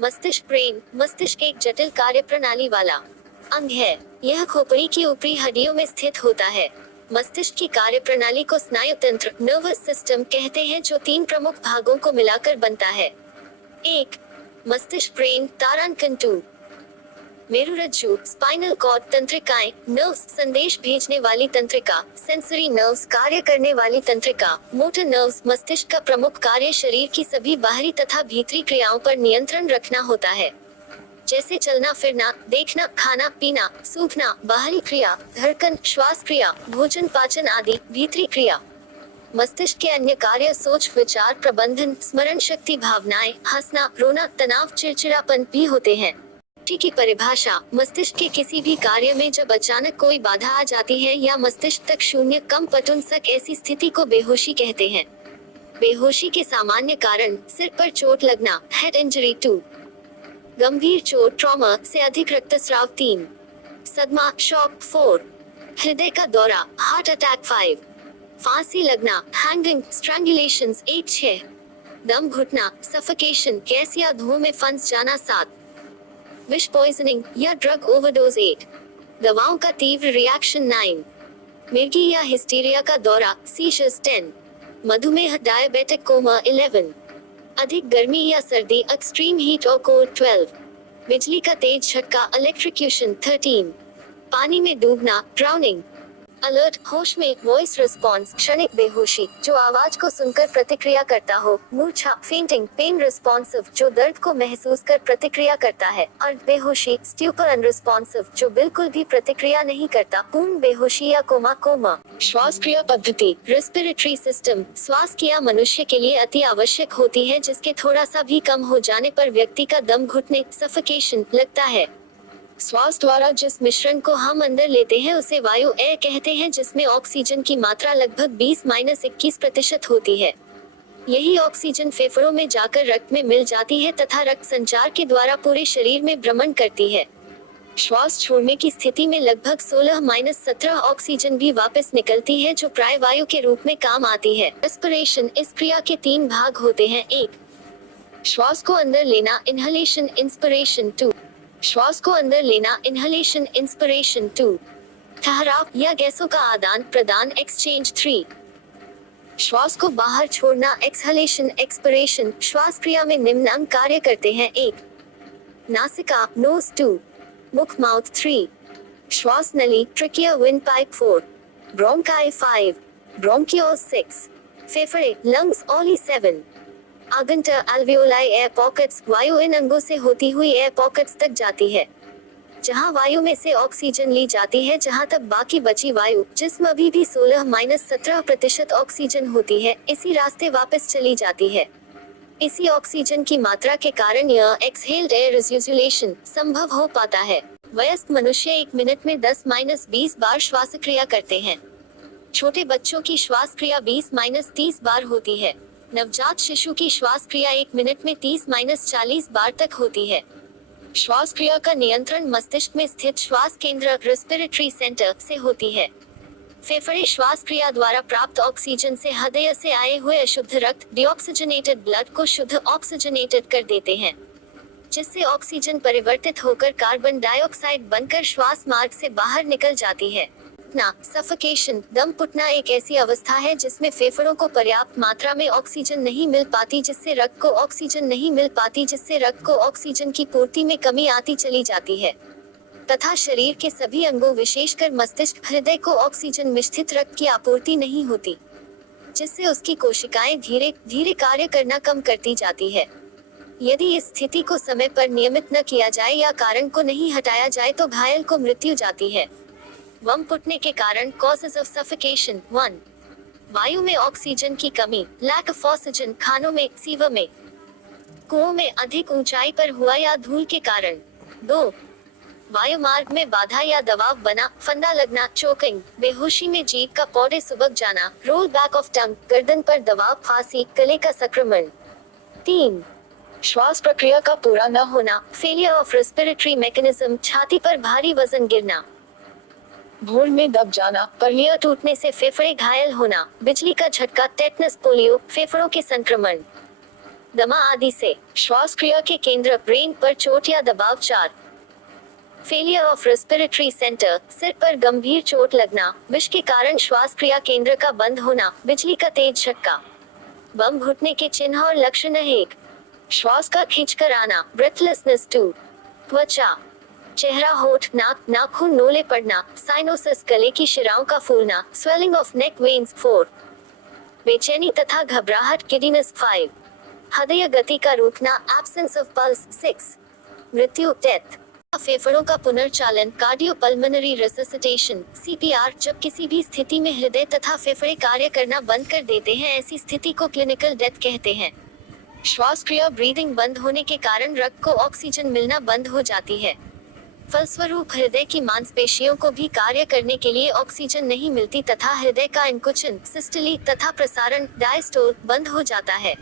मस्तिष्क ब्रेन, मस्तिष्क एक जटिल कार्य प्रणाली वाला अंग है। यह खोपड़ी की ऊपरी हड्डियों में स्थित होता है। मस्तिष्क की कार्य प्रणाली को स्नायु तंत्र नर्वस सिस्टम कहते हैं, जो 3 प्रमुख भागों को मिलाकर बनता है। 1. मस्तिष्क ब्रेन तारांकन 2. मेरुरज्जु स्पाइनल कॉर्ड तंत्रिकाएं नर्व्स संदेश भेजने वाली तंत्रिका, सेंसरी नर्व्स कार्य करने वाली तंत्रिका, मोटर नर्व्स। मस्तिष्क का प्रमुख कार्य शरीर की सभी बाहरी तथा भीतरी क्रियाओं पर नियंत्रण रखना होता है, जैसे चलना फिरना, देखना, खाना पीना, सूखना, बाहरी क्रिया, धड़कन, श्वास क्रिया, भोजन पाचन आदि। भीतरी क्रिया मस्तिष्क के अन्य कार्य सोच विचार प्रबंधन, स्मरण शक्ति, भावनाएं, हंसना, रोना, तनाव, चिड़चिड़ापन भी होते हैं। की परिभाषा मस्तिष्क के किसी भी कार्य में जब अचानक कोई बाधा आ जाती है या मस्तिष्क तक शून्य कम पटुंसक, ऐसी स्थिति को बेहोशी कहते हैं। बेहोशी के सामान्य कारण सिर पर चोट लगना, हेड इंजरी 2, गंभीर चोट ट्रॉमा से अधिक रक्तस्राव 3, सदमा शॉक 4, हृदय का दौरा हार्ट अटैक 5, फांसी लगना हैंगिंग स्ट्रैंगुलेशन 1-6, दम घुटना सफोकेशन गैस या धुआं में फंस जाना 7, विष पॉइजनिंग या ड्रग ओवरडोज 8, दवाओं का तीव्र रिएक्शन 9, मिर्गी या हिस्टीरिया का दौरा सीजर्स 10, मधुमेह डायबिटिक कोमा 11, अधिक गर्मी या सर्दी एक्सट्रीम हीट और कोल्ड 12, बिजली का तेज झटका इलेक्ट्रिक्यूशन 13, पानी में डूबना ड्राउनिंग, अलर्ट होश में वॉइस रिस्पॉन्स क्षणिक बेहोशी जो आवाज को सुनकर प्रतिक्रिया करता हो, मूर्छा फेंटिंग पेन रिस्पॉन्सिव जो दर्द को महसूस कर प्रतिक्रिया करता है, अर्ध बेहोशी स्ट्यूपर अनरिस्पॉन्सिव जो बिल्कुल भी प्रतिक्रिया नहीं करता, पूर्ण बेहोशी या कोमा। श्वास क्रिया पद्धति रेस्पिरेटरी सिस्टम श्वास क्रिया मनुष्य के लिए अति आवश्यक होती है, जिसके थोड़ा सा भी कम हो जाने पर व्यक्ति का दम घुटने सफोकेशन लगता है। श्वास द्वारा जिस मिश्रण को हम अंदर लेते हैं उसे वायु एयर कहते हैं, जिसमें ऑक्सीजन की मात्रा लगभग 20-21% होती है। यही ऑक्सीजन फेफड़ों में जाकर रक्त में मिल जाती है तथा रक्त संचार के द्वारा पूरे शरीर में भ्रमण करती है। श्वास छोड़ने की स्थिति में लगभग 16-17 ऑक्सीजन भी वापस निकलती है, जो प्राय वायु के रूप में काम आती है। रेस्पिरेशन इस क्रिया के 3 भाग होते हैं। 1. श्वास को अंदर लेना इनहलेशन इंस्पिरेशन 2. श्वास को अंदर लेना इनहलेशन इंस्पिरेशन 2. ठहराव या गैसों का आदान प्रदान एक्सचेंज 3. श्वास को बाहर छोड़ना एक्सहलेशन एक्सपिरेशन। श्वास क्रिया में निम्न अंग कार्य करते हैं। 1. नासिका नोज 2. मुख माउथ 3. श्वास नली trachea wind pipe 4. Bronchi 5. Bronchioles 6. फेफड़े लंग्स ओली 7. आगंटर अल्वियोलाई एयर पॉकेट्स वायु इन अंगों से होती हुई एयर पॉकेट्स तक जाती है, जहां वायु में से ऑक्सीजन ली जाती है, जहां तक बाकी बची वायु जिसमें अभी भी 16-17% ऑक्सीजन होती है, इसी रास्ते वापस चली जाती है। इसी ऑक्सीजन की मात्रा के कारण यह एक्सहेल्ड एयर रिज्यूजुलेशन संभव हो पाता है। वयस्क मनुष्य 1 मिनट में 10-20 बार श्वास क्रिया करते हैं। छोटे बच्चों की श्वास क्रिया 20-30 बार होती है। नवजात शिशु की श्वास क्रिया 1 मिनट में 30-40 बार तक होती है। श्वास क्रिया का नियंत्रण मस्तिष्क में स्थित श्वास केंद्र रेस्पिरेटरी सेंटर से होती है। फेफड़े श्वास क्रिया द्वारा प्राप्त ऑक्सीजन से हृदय से आए हुए अशुद्ध रक्त डीऑक्सीजनेटेड ब्लड को शुद्ध ऑक्सीजनेटेड कर देते हैं, जिससे ऑक्सीजन परिवर्तित होकर कार्बन डाइऑक्साइड बनकर श्वास मार्ग से बाहर निकल जाती है। सफोकेशन दम पुटना एक ऐसी अवस्था है जिसमें फेफड़ों को पर्याप्त मात्रा में ऑक्सीजन नहीं मिल पाती, जिससे रक्त को ऑक्सीजन की पूर्ति में कमी आती चली जाती है तथा शरीर के सभी अंगों विशेषकर मस्तिष्क हृदय को ऑक्सीजन मिश्रित रक्त की आपूर्ति नहीं होती, जिससे उसकी कोशिकाएं धीरे धीरे कार्य करना कम करती जाती है। यदि इस स्थिति को समय पर नियमित न किया जाए या कारण को नहीं हटाया जाए तो घायल को मृत्यु जाती है। दम पुटने के कारण कॉजेज ऑफ सफोकेशन 1. वायु में ऑक्सीजन की कमी लैक ऑफ ऑक्सीजन, खानों में सीवर में, कुओं में अधिक ऊंचाई पर हुआ या धूल के कारण। 2. वायु मार्ग में बाधा या दबाव बना, फंदा लगना चोकिंग, बेहोशी में जीभ का पौधे सुबक जाना, रोल बैक ऑफ टंग, गर्दन पर दबाव, फांसी, गले का संक्रमण। 3. श्वास प्रक्रिया का पूरा न होना, फेलियर ऑफ रेस्पिरेटरी मैकेनिज्म, छाती पर भारी वजन गिरना, भूड़ में दब जाना, पर्लिया टूटने से फेफड़े घायल होना, बिजली का झटका, टेटनस, पोलियो, फेफड़ों के संक्रमण। दमा आदि से। श्वास क्रिया के केंद्र ब्रेन पर चोट या दबाव। 4 फेलियर ऑफ रेस्पिरेटरी सेंटर, सिर पर गंभीर चोट लगना, विष के कारण श्वास क्रिया केंद्र का बंद होना, बिजली का तेज झटका। बम घुटने के चिन्ह और लक्षण। 1 श्वास का खींचकर आना, ब्रेथलेसनेस। 2 त्वचा, चेहरा, होठ, नाक, नाखून नोले पड़ना, साइनोसिस, गले की शिराओं का फूलना, स्वेलिंग ऑफ नेक वेन्स। 4 बेचैनी तथा घबराहट, गिडीनेस। 5 हृदय गति का रुकना, एब्सेंस ऑफ पल्स। 6 मृत्यु, डेथ। फेफड़ों का पुनर्चालन, कार्डियोपल्मोनरी रेससिटेशन, सीपीआर। जब किसी भी स्थिति में हृदय तथा फेफड़े कार्य करना बंद कर देते हैं, ऐसी स्थिति को क्लिनिकल डेथ कहते हैं। श्वास क्रिया, ब्रीदिंग बंद होने के कारण रक्त को ऑक्सीजन मिलना बंद हो जाती है। फलस्वरूप हृदय की मांसपेशियों को भी कार्य करने के लिए ऑक्सीजन नहीं मिलती तथा हृदय का इंकुचन, सिस्टोली तथा प्रसारण, डायस्टोल, बंद हो जाता है,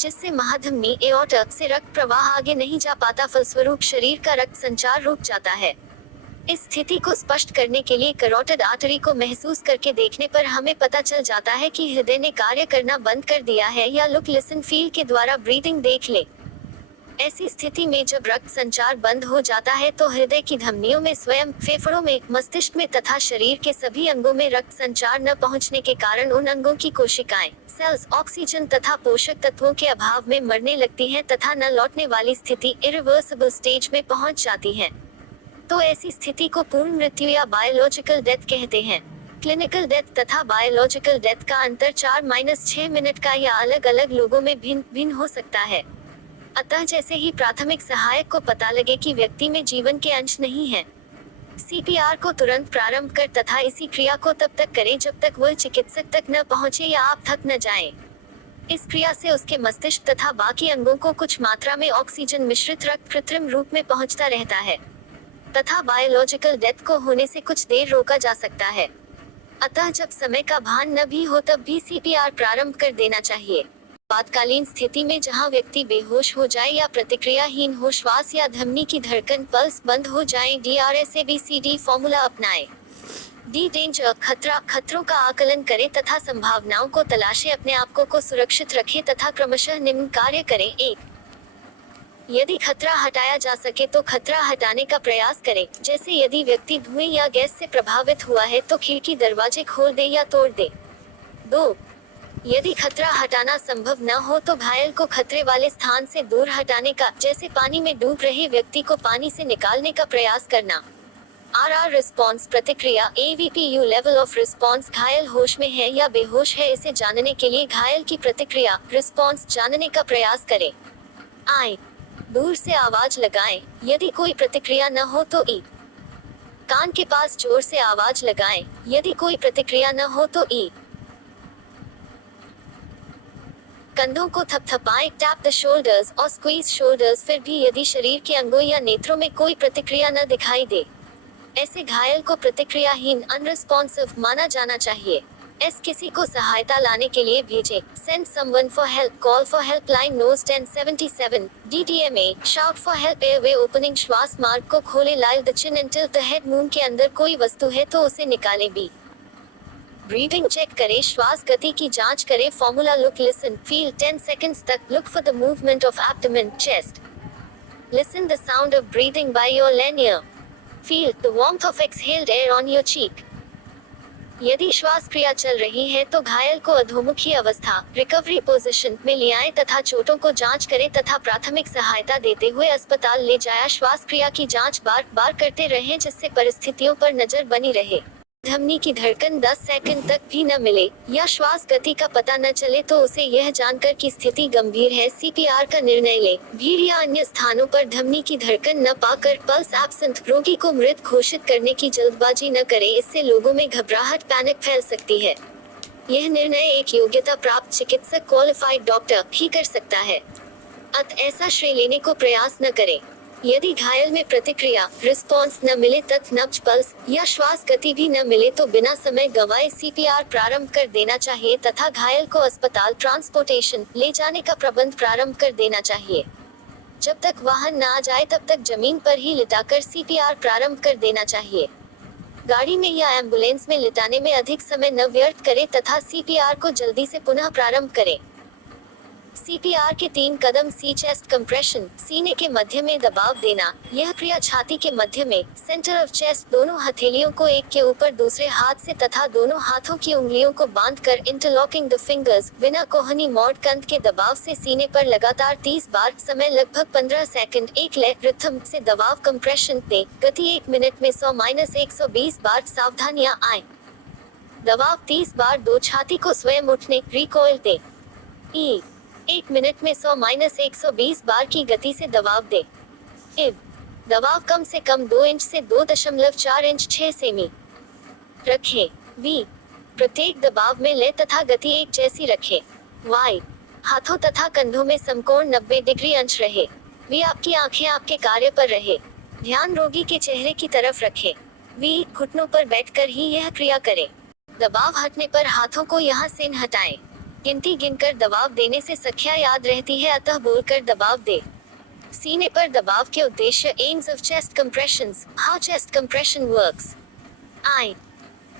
जिससे महाधमनी, एओर्टा से रक्त प्रवाह आगे नहीं जा पाता। फलस्वरूप शरीर का रक्त संचार रुक जाता है। इस स्थिति को स्पष्ट करने के लिए कैरोटिड आर्टरी को महसूस करके देखने पर हमें पता चल जाता है कि हृदय ने कार्य करना बंद कर दिया है, या लुक, लिसन, फील के द्वारा ब्रीदिंग देख ले। ऐसी स्थिति में जब रक्त संचार बंद हो जाता है तो हृदय की धमनियों में स्वयं, फेफड़ों में, मस्तिष्क में तथा शरीर के सभी अंगों में रक्त संचार न पहुंचने के कारण उन अंगों की कोशिकाएं, सेल्स, ऑक्सीजन तथा पोषक तत्वों के अभाव में मरने लगती हैं तथा न लौटने वाली स्थिति, इरिवर्सिबल स्टेज में पहुंच जाती हैं। तो ऐसी स्थिति को पूर्ण मृत्यु या बायोलॉजिकल डेथ कहते हैं। क्लिनिकल डेथ तथा बायोलॉजिकल डेथ का अंतर 4-6 मिनट का या अलग अलग लोगों में भिन्न भिन्न हो सकता है। अतः जैसे ही प्राथमिक सहायक को पता लगे कि व्यक्ति में जीवन के अंश नहीं है, सीपीआर को तुरंत प्रारंभ कर तथा इसी क्रिया को तब तक करें जब तक वह चिकित्सक तक न पहुंचे या आप थक न जाएं। इस क्रिया से उसके मस्तिष्क तथा बाकी अंगों को कुछ मात्रा में ऑक्सीजन मिश्रित रक्त कृत्रिम रूप में पहुंचता रहता है तथा बायोलॉजिकल डेथ को होने से कुछ देर रोका जा सकता है। अतः जब समय का भान न भी हो तब भी सीपीआर प्रारंभ कर देना चाहिए। आपातकालीन स्थिति में जहां व्यक्ति बेहोश हो जाए या प्रतिक्रियाहीन हो, श्वास या धमनी की धड़कन, पल्स बंद हो जाए, DRSABCD फॉर्मूला अपनाएं। डी डेंजर, खतरा, खतरों का आकलन करें तथा संभावनाओं को तलाशें, अपने आप को सुरक्षित रखें तथा क्रमशः निम्न कार्य करें। 1 यदि खतरा हटाया जा सके तो खतरा हटाने का प्रयास करें, जैसे यदि व्यक्ति धुएं या गैस से प्रभावित हुआ है तो खिड़की दरवाजे खोल दे या तोड़ दे। 2 यदि खतरा हटाना संभव न हो तो घायल को खतरे वाले स्थान से दूर हटाने का, जैसे पानी में डूब रहे व्यक्ति को पानी से निकालने का प्रयास करना। RR रिस्पॉन्स, प्रतिक्रिया, AVPU लेवल ऑफ रिस्पॉन्स, घायल होश में है या बेहोश है इसे जानने के लिए घायल की प्रतिक्रिया, रिस्पॉन्स जानने का प्रयास करें। I दूर से आवाज लगाएं, यदि कोई प्रतिक्रिया न हो तो E कान के पास जोर से आवाज लगाएं, यदि कोई प्रतिक्रिया न हो तो E कंधों को थपथपाएं, टैप द शोल्डर्स और स्क्वीज शोल्डर्स। फिर भी यदि शरीर के अंगों या नेत्रों में कोई प्रतिक्रिया न दिखाई दे, ऐसे घायल को प्रतिक्रियाहीन, अनरिस्पॉन्सिव माना जाना चाहिए। S किसी को सहायता लाने के लिए भेजें, send someone for help, call for helpline nos 1077, DTMA, shout for help, airway opening, श्वास मार्ग को खोले, live the chin until the head, मुंह के अंदर कोई वस्तु है तो उसे निकालें। B ब्रीदिंग चेक करें, श्वास गति की जांच करें, formula, look, listen, feel 10 seconds तक, look for the movement of abdomen, chest, listen the sound of breathing by your lanier, feel the warmth of exhaled air on your cheek. यदि श्वास क्रिया चल रही है तो घायल को अधोमुखी अवस्था, रिकवरी पोजीशन में ले आए तथा चोटों को जांच करें तथा प्राथमिक सहायता देते हुए अस्पताल ले जाया। श्वास क्रिया की जांच बार बार करते रहें जिससे परिस्थितियों पर नजर बनी रहे। धमनी की धड़कन 10 सेकंड तक भी न मिले या श्वास गति का पता न चले तो उसे यह जानकर कि स्थिति गंभीर है, सीपीआर का निर्णय ले। भीड़ या अन्य स्थानों पर धमनी की धड़कन न पाकर पल्स एब्सेंट रोगी को मृत घोषित करने की जल्दबाजी न करें, इससे लोगों में घबराहट, पैनिक फैल सकती है। यह निर्णय एक योग्यता प्राप्त चिकित्सक, क्वालिफाइड डॉक्टर ही कर सकता है, अतः ऐसा श्रेय लेने को प्रयास न करें। यदि घायल में प्रतिक्रिया, रिस्पॉन्स न मिले तथा नब्ज, पल्स या श्वास गति भी न मिले तो बिना समय गंवाए सीपीआर प्रारंभ कर देना चाहिए तथा घायल को अस्पताल ट्रांसपोर्टेशन ले जाने का प्रबंध प्रारंभ कर देना चाहिए। जब तक वाहन न आ जाए तब तक जमीन पर ही लिटाकर सीपीआर प्रारंभ कर देना चाहिए। गाड़ी में या एम्बुलेंस में लिटाने में अधिक समय न व्यर्थ करें तथा सीपीआर को जल्दी से पुनः प्रारंभ करें। CPR के 3 कदम सी चेस्ट कंप्रेशन, सीने के मध्य में दबाव देना। यह क्रिया छाती के मध्य में सेंटर ऑफ चेस्ट दोनों हथेलियों को एक के ऊपर दूसरे हाथ से तथा दोनों हाथों की उंगलियों को बांधकर इंटरलॉकिंग द फिंगर्स बिना कोहनी मॉड कंध के दबाव से सीने पर लगातार 30 बार, समय लगभग 15 सेकंड, एक लय रिथम से दबाव कंप्रेशन दे। गति 1 मिनट में 100-120 बार। सावधानियां आए। दबाव 30 बार दो, छाती को स्वयं उठने रिकॉइल दे। 1 मिनट में 100-120 बार की गति से दबाव दे। इव दबाव कम से कम 2 इंच से 2.4 इंच 6 सेमी रखें। वी प्रत्येक दबाव में लय तथा गति एक जैसी रखें। वाई हाथों तथा कंधों में समकोण 90 डिग्री अंश रहे। वी आपकी आंखें आपके कार्य पर रहे। ध्यान रोगी के चेहरे की तरफ रखें। वी घुटनों पर बैठकर ही यह क्रिया करें। दबाव हटने पर हाथों को यहाँ से हटाएं। गिनती गिनकर दबाव देने से संख्या याद रहती है, अतः बोलकर दबाव दे। सीने पर दबाव के उद्देश्य। Aims of chest compressions, how chest compression works. आई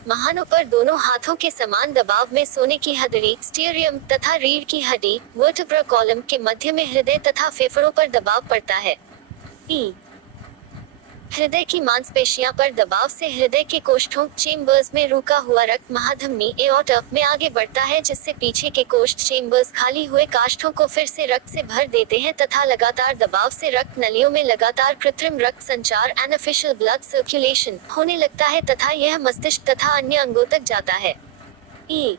महानों पर दोनों हाथों के समान दबाव में सोने की हथेली, स्टीरियम तथा रीढ़ की हड्डी, वर्टेब्रा कॉलम के मध्य में हृदय तथा फेफड़ों पर दबाव पड़ता है। ई हृदय की मांसपेशियां पर दबाव से हृदय के कोष्ठों चेम्बर्स में रुका हुआ रक्त महाधमनी एओर्टा में आगे बढ़ता है, जिससे पीछे के कोष्ठ चेम्बर्स खाली हुए काष्ठों को फिर से रक्त से भर देते हैं तथा लगातार दबाव से रक्त नलियों में लगातार कृत्रिम रक्त संचार आर्टिफिशियल ब्लड सर्कुलेशन होने लगता है तथा यह मस्तिष्क तथा अन्य अंगों तक जाता है। ई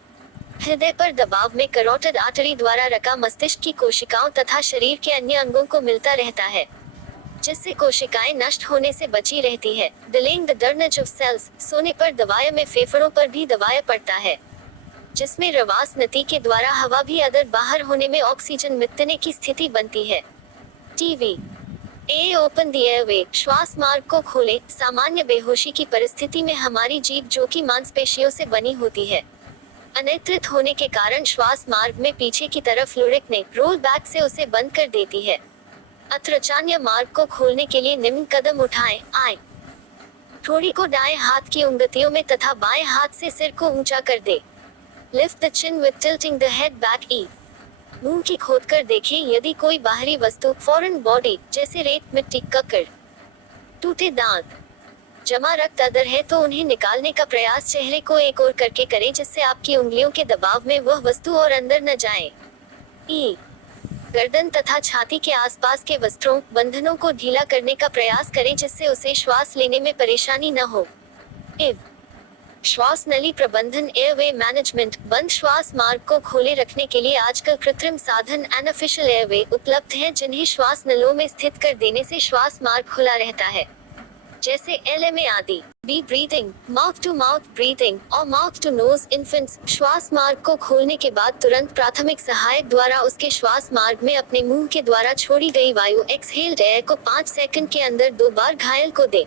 हृदय पर दबाव में करोटिड आर्टरी द्वारा रका मस्तिष्क की कोशिकाओं तथा शरीर के अन्य अंगों को मिलता रहता है, जिससे कोशिकाएं नष्ट होने से बची रहती है। Delaying the drainage of cells, सोने पर दबाव में फेफड़ों पर भी दबाव पड़ता है, जिसमें रवास नती के द्वारा हवा भी अंदर बाहर होने में ऑक्सीजन मितने की स्थिति बनती है। TV A open the airway, श्वास मार्ग को खोले। सामान्य बेहोशी की परिस्थिति में हमारी जीभ, जो कि मांसपेशियों से बनी होती है, अनियंत्रित होने के कारण श्वास मार्ग में पीछे की तरफ लुढ़कने रोल बैक से उसे बंद कर देती है। अत्रचान्य मार्ग को खोलने के लिए निम्न कदम उठाएं। आए ठोड़ी को दाएं हाथ की उंगलियों में तथा बाएं हाथ से सिर को ऊंचा कर दे। Lift the chin with tilting the head back. ई मुंह की खोद कर देखें, यदि कोई बाहरी वस्तु फॉरेन बॉडी जैसे रेत, मिट्टी, ककड़, टूटे दांत, जमा रक्त अदर है तो उन्हें निकालने का प्रयास चेहरे को एक ओर करके करें, जिससे आपकी उंगलियों के दबाव में वह वस्तु और अंदर न जाए। ई गर्दन तथा छाती के आसपास के वस्त्रों बंधनों को ढीला करने का प्रयास करें, जिससे उसे श्वास लेने में परेशानी न हो। इव श्वास नली प्रबंधन, एयरवे मैनेजमेंट। बंद श्वास मार्ग को खोले रखने के लिए आजकल कृत्रिम साधन आर्टिफिशियल एयरवे उपलब्ध हैं, जिन्हें श्वास नलों में स्थित कर देने से श्वास मार्ग खुला रहता है, जैसे LMA आदि। B breathing, mouth to mouth breathing और माउथ टू नोज। इन्फेंट्स श्वास मार्ग को खोलने के बाद तुरंत प्राथमिक सहायक द्वारा उसके श्वास मार्ग में अपने मुंह के द्वारा छोड़ी गई वायु एक्सहेल्ड एयर को 5 सेकंड के अंदर 2 बार घायल को दे।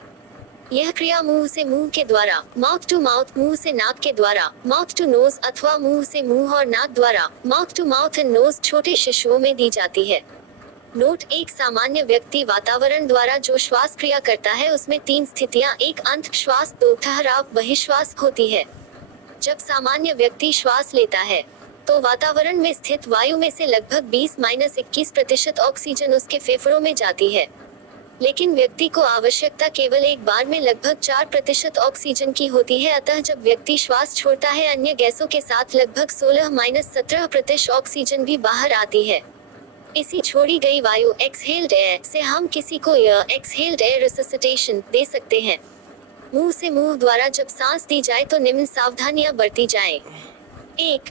यह क्रिया मुंह से मुंह के द्वारा, माउथ टू माउथ मुंह से नाक के द्वारा, माउथ टू नोज अथवा मुंह से मुंह और नाक द्वारा, mouth to mouth and nose छोटे शिशुओं में दी जाती है। नोट: एक सामान्य व्यक्ति वातावरण द्वारा जो श्वास क्रिया करता है उसमें 3 स्थितियां, 1 अंत श्वास, 2 ठहराव बहिश्वास होती है। जब सामान्य व्यक्ति श्वास लेता है तो वातावरण में स्थित वायु में से लगभग 20-21% ऑक्सीजन उसके फेफड़ों में जाती है, लेकिन व्यक्ति को आवश्यकता केवल एक बार में लगभग 4% ऑक्सीजन की होती है। अतः जब व्यक्ति श्वास छोड़ता है अन्य गैसों के साथ लगभग 16-17% ऑक्सीजन भी बाहर आती है। इसी छोड़ी गई वायु एक्सहेल्ड एयर से हम किसी को यह एक्सहेल्ड एयर रिससिटेशन दे सकते हैं। मुंह से मुंह द्वारा जब सांस दी जाए तो निम्न सावधानियां बरती जाएं। 1.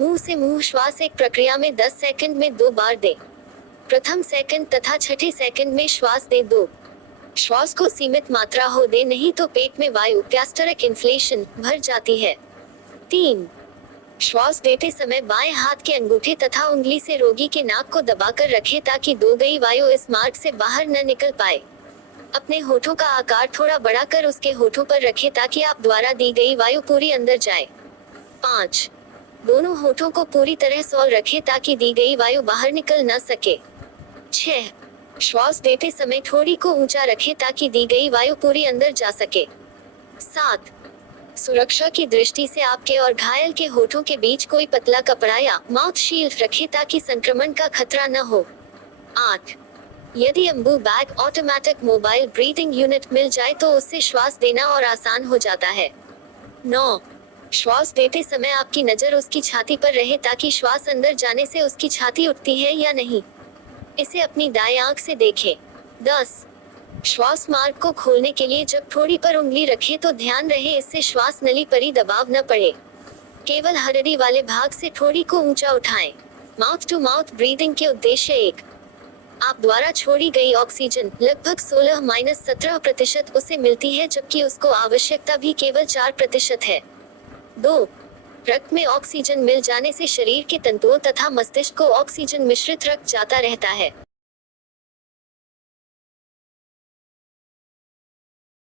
मुंह से मुंह श्वास एक प्रक्रिया में 10 सेकंड में 2 बार दे। प्रथम सेकंड तथा छठे सेकंड में श्वास दे। 2. श्वास को सीमित मात्रा हो दे, नहीं तो पेट में वायु गैस्ट्रिक इन्फ्लेशन भर जाती है। 3. श्वास देते समय बाएं हाथ के अंगूठे तथा उंगली से रोगी के नाक को दबाकर रखें ताकि दो गई वायु इस मार्ग से बाहर न निकल पाए। अपने होठों का आकार थोड़ा बढ़ा कर उसके होठों पर रखें ताकि आप द्वारा दी गई वायु पूरी अंदर जाए। 5. दोनों होठों को पूरी तरह सौल रखें ताकि दी गई वायु बाहर निकल न सके। 6. श्वास देते समय ठोड़ी को ऊंचा रखें ताकि दी गई वायु पूरी अंदर जा सके। 7. सुरक्षा की दृष्टि से आपके और घायल के होठों के बीच कोई पतला कपड़ा या माउथ शील्ड रखें ताकि संक्रमण का खतरा न हो। 8. यदि Ambu bag automatic mobile breathing unit मिल जाए तो उससे श्वास देना और आसान हो जाता है। 9. श्वास देते समय आपकी नजर उसकी छाती पर रहे ताकि श्वास अंदर जाने से उसकी छाती उठती है या नहीं। इसे अपनी दाएं आंख से देखें। 10. श्वास मार्ग को खोलने के लिए जब ठोड़ी पर उंगली रखें तो ध्यान रहे इससे श्वास नली पर ही दबाव न पड़े। केवल हड्डी वाले भाग से ठोड़ी को ऊंचा उठाएं। माउथ टू माउथ ब्रीदिंग के उद्देश्य 1. आप द्वारा छोड़ी गई ऑक्सीजन लगभग 16-17% उसे मिलती है जबकि उसको आवश्यकता भी केवल 4% है। 2. रक्त में ऑक्सीजन मिल जाने से शरीर के तंतुओं तथा मस्तिष्क को ऑक्सीजन मिश्रित रक्त जाता रहता है।